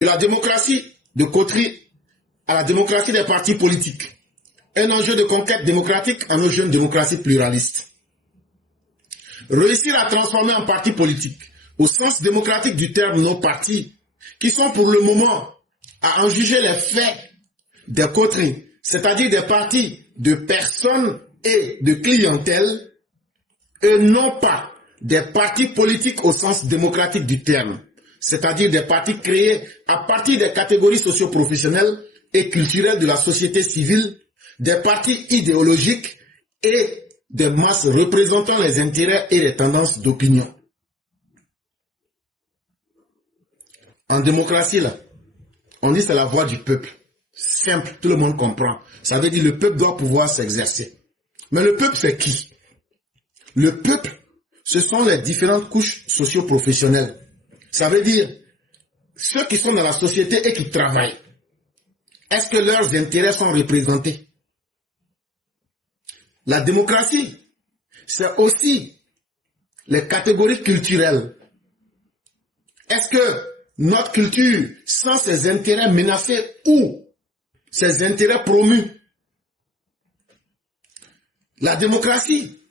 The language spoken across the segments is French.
de la démocratie de coterie à la démocratie des partis politiques. Un enjeu de conquête démocratique en enjeu de démocratie pluraliste. Réussir à transformer en parti politique, au sens démocratique du terme, nos partis, qui sont pour le moment, à en juger les faits, des coteries, c'est-à-dire des partis de personnes et de clientèle, et non pas des partis politiques au sens démocratique du terme, c'est-à-dire des partis créés à partir des catégories socio-professionnelles et culturelles de la société civile, des partis idéologiques et des masses représentant les intérêts et les tendances d'opinion. En démocratie, là, on dit c'est la voix du peuple. Simple, tout le monde comprend. Ça veut dire le peuple doit pouvoir s'exercer. Mais le peuple, c'est qui? Le peuple, ce sont les différentes couches socio-professionnelles. Ça veut dire ceux qui sont dans la société et qui travaillent. Est-ce que leurs intérêts sont représentés? La démocratie, c'est aussi les catégories culturelles. Est-ce que notre culture sent ses intérêts menacés ou ses intérêts promus? La démocratie,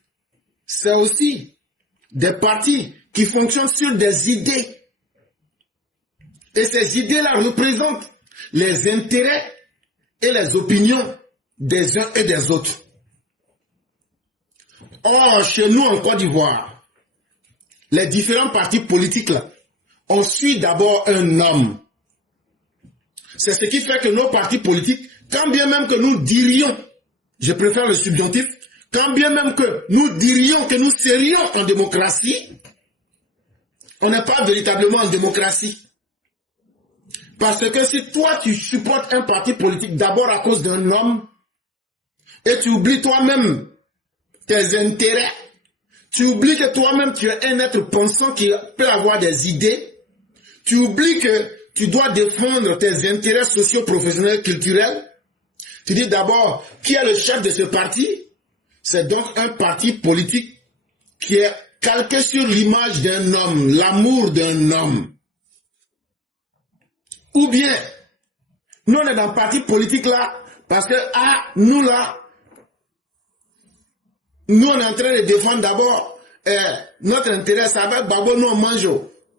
c'est aussi des partis qui fonctionnent sur des idées. Et ces idées-là représentent les intérêts et les opinions des uns et des autres. Or, chez nous en Côte d'Ivoire, les différents partis politiques là, on suit d'abord un homme. C'est ce qui fait que nos partis politiques, quand bien même que nous dirions, je préfère le subjonctif, quand bien même que nous dirions que nous serions en démocratie, on n'est pas véritablement en démocratie. Parce que si toi tu supportes un parti politique d'abord à cause d'un homme, et tu oublies toi-même tes intérêts, tu oublies que toi-même tu es un être pensant qui peut avoir des idées, tu oublies que tu dois défendre tes intérêts socio-professionnels, culturels, tu dis d'abord qui est le chef de ce parti? C'est donc un parti politique qui est calqué sur l'image d'un homme, l'amour d'un homme. Ou bien, nous on est dans le parti politique là, parce que nous là, nous on est en train de défendre d'abord notre intérêt, ça va d'abord nous on mange.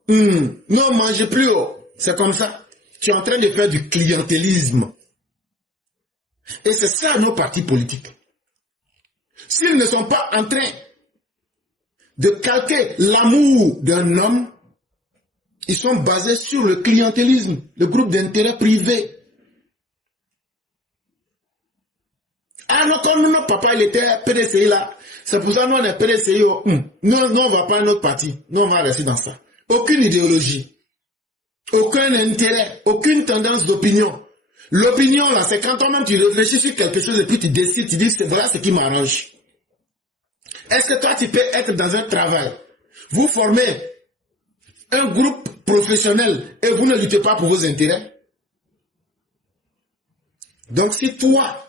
Nous on mange plus haut. C'est comme ça. Tu es en train de faire du clientélisme. Et c'est ça nos partis politiques. S'ils ne sont pas en train de calquer l'amour d'un homme, ils sont basés sur le clientélisme, le groupe d'intérêt privé. Ah non, comme notre papa il était PDCI là, c'est pour ça que nous on est PDCI. Nous on va pas à notre parti, nous on va rester dans ça. Aucune idéologie, aucun intérêt, aucune tendance d'opinion. L'opinion là, c'est quand toi-même tu réfléchis sur quelque chose et puis tu décides, tu dis voilà ce qui m'arrange. Est-ce que toi tu peux être dans un travail, vous formez un groupe professionnel et vous ne luttez pas pour vos intérêts? Donc si toi,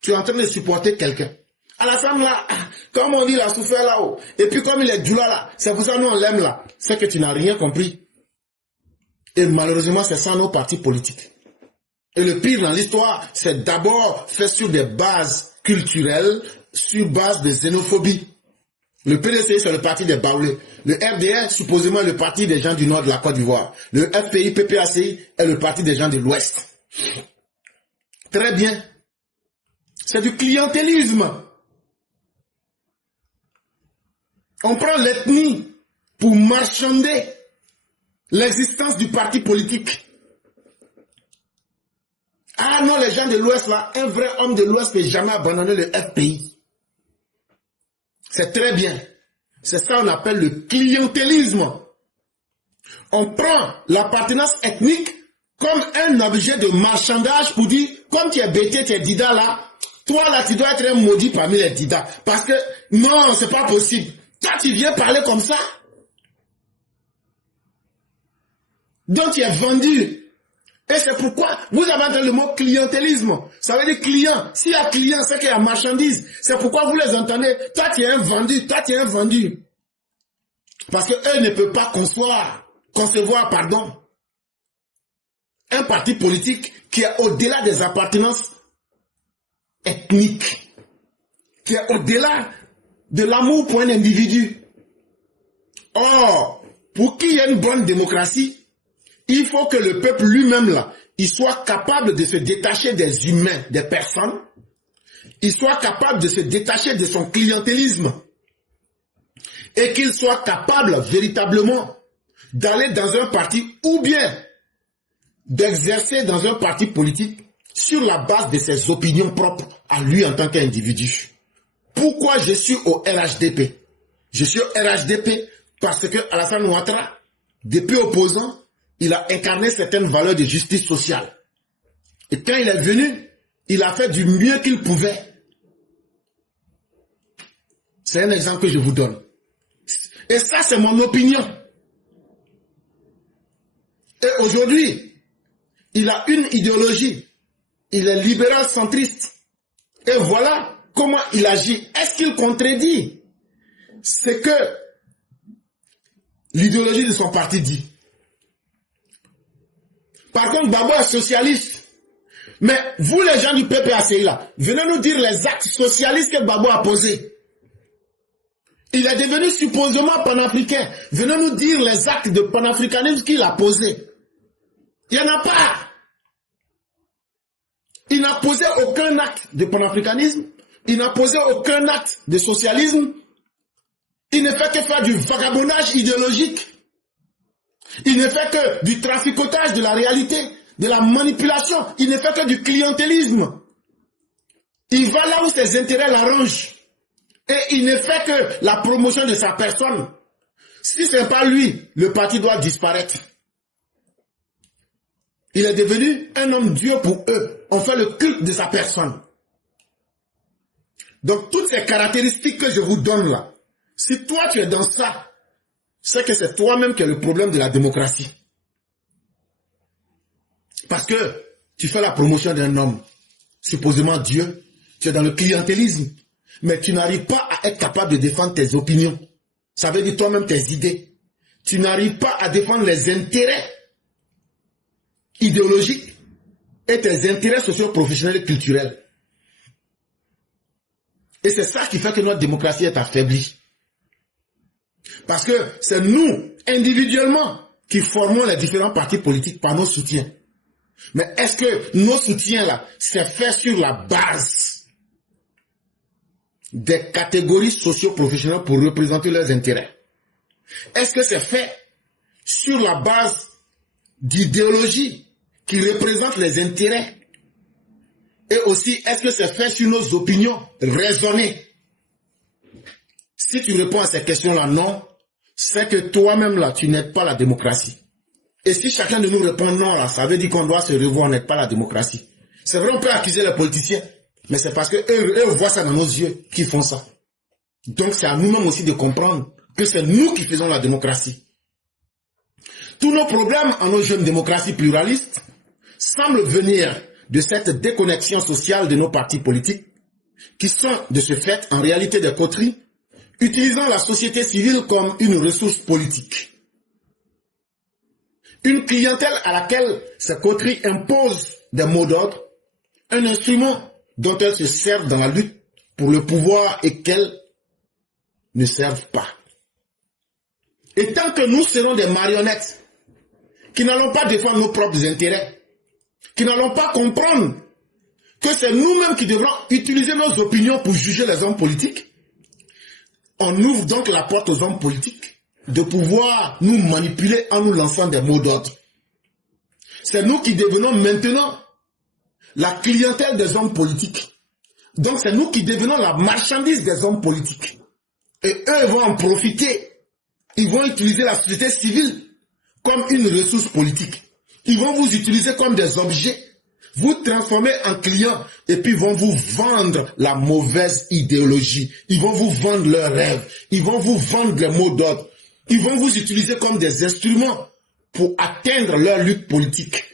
tu es en train de supporter quelqu'un, à la femme là, comme on dit, il a souffert là-haut, et puis comme il est doula là, c'est pour ça que nous on l'aime là, c'est que tu n'as rien compris. Et malheureusement, c'est ça nos partis politiques. Et le pire dans l'histoire, c'est d'abord fait sur des bases culturelles, sur base de xénophobie. Le PDCI, c'est le parti des Baoulés. Le RDR, supposément le parti des gens du nord de la Côte d'Ivoire. Le FPI, PPACI est le parti des gens de l'ouest. Très bien. C'est du clientélisme. On prend l'ethnie pour marchander l'existence du parti politique. Ah non, les gens de l'ouest là, un vrai homme de l'ouest n'a jamais abandonné le FPI. C'est très bien. C'est ça qu'on appelle le clientélisme. On prend l'appartenance ethnique comme un objet de marchandage pour dire, comme tu es bêté, tu es dida là, toi là tu dois être un maudit parmi les didas. Parce que non, c'est pas possible. Toi tu viens parler comme ça. Donc tu es vendu. Et c'est pourquoi vous avez entendu le mot clientélisme. Ça veut dire client. S'il y a client, c'est qu'il y a marchandise. C'est pourquoi vous les entendez. Toi, tu es un vendu. Toi, tu es un vendu. Parce qu'eux ne peuvent pas concevoir, pardon. un parti politique qui est au-delà des appartenances ethniques, qui est au-delà de l'amour pour un individu. Or, pour qu'il y ait une bonne démocratie, il faut que le peuple lui-même, là, il soit capable de se détacher des humains, des personnes. Il soit capable de se détacher de son clientélisme. Et qu'il soit capable véritablement d'aller dans un parti ou bien d'exercer dans un parti politique sur la base de ses opinions propres à lui en tant qu'individu. Pourquoi je suis au RHDP? Je suis au RHDP parce que Alassane Ouattara, depuis opposant, il a incarné certaines valeurs de justice sociale. Et quand il est venu, il a fait du mieux qu'il pouvait. C'est un exemple que je vous donne. Et ça, c'est mon opinion. Et aujourd'hui, il a une idéologie. Il est libéral centriste. Et voilà comment il agit. Est-ce qu'il contredit ce que l'idéologie de son parti dit? Par contre, Gbagbo est socialiste. Mais vous, les gens du PPACI, là, venez nous dire les actes socialistes que Gbagbo a posés. Il est devenu supposément panafricain. Venez nous dire les actes de panafricanisme qu'il a posés. Il n'y en a pas. Il n'a posé aucun acte de panafricanisme. Il n'a posé aucun acte de socialisme. Il ne fait que faire du vagabondage idéologique. Il ne fait que du traficotage de la réalité, de la manipulation. Il ne fait que du clientélisme. Il va là où ses intérêts l'arrangent. Et il ne fait que la promotion de sa personne. Si ce n'est pas lui, le parti doit disparaître. Il est devenu un homme Dieu pour eux. On fait le culte de sa personne. Donc toutes ces caractéristiques que je vous donne là, si toi tu es dans ça, c'est que c'est toi-même qui as le problème de la démocratie. Parce que tu fais la promotion d'un homme, supposément Dieu, tu es dans le clientélisme, mais tu n'arrives pas à être capable de défendre tes opinions. Ça veut dire toi-même tes idées. Tu n'arrives pas à défendre les intérêts idéologiques et tes intérêts socio-professionnels et culturels. Et c'est ça qui fait que notre démocratie est affaiblie. Parce que c'est nous, individuellement, qui formons les différents partis politiques par nos soutiens. Mais est-ce que nos soutiens-là, c'est fait sur la base des catégories socio-professionnelles pour représenter leurs intérêts? Est-ce que c'est fait sur la base d'idéologies qui représentent les intérêts? Et aussi, est-ce que c'est fait sur nos opinions raisonnées? Si tu réponds à ces questions-là, non, c'est que toi-même, là, tu n'aides pas la démocratie. Et si chacun de nous répond non, là, ça veut dire qu'on doit se revoir, on n'aide pas la démocratie. C'est vrai, on peut accuser les politiciens, mais c'est parce qu'eux voient ça dans nos yeux qu'ils font ça. Donc, c'est à nous-mêmes aussi de comprendre que c'est nous qui faisons la démocratie. Tous nos problèmes en nos jeunes démocraties pluralistes semblent venir de cette déconnexion sociale de nos partis politiques, qui sont, de ce fait, en réalité des coteries, utilisant la société civile comme une ressource politique. Une clientèle à laquelle ces coteries imposent des mots d'ordre, un instrument dont elles se servent dans la lutte pour le pouvoir et qu'elles ne servent pas. Et tant que nous serons des marionnettes qui n'allons pas défendre nos propres intérêts, qui n'allons pas comprendre que c'est nous-mêmes qui devrons utiliser nos opinions pour juger les hommes politiques, on ouvre donc la porte aux hommes politiques de pouvoir nous manipuler en nous lançant des mots d'ordre. C'est nous qui devenons maintenant la clientèle des hommes politiques. Donc c'est nous qui devenons la marchandise des hommes politiques. Et eux vont en profiter. Ils vont utiliser la société civile comme une ressource politique. Ils vont vous utiliser comme des objets, vous transformer en clients et puis vont vous vendre la mauvaise idéologie. Ils vont vous vendre leurs rêves. Ils vont vous vendre les mots d'ordre. Ils vont vous utiliser comme des instruments pour atteindre leur lutte politique.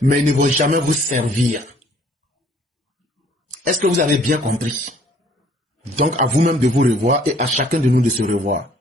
Mais ils ne vont jamais vous servir. Est-ce que vous avez bien compris? Donc à vous-même de vous revoir et à chacun de nous de se revoir.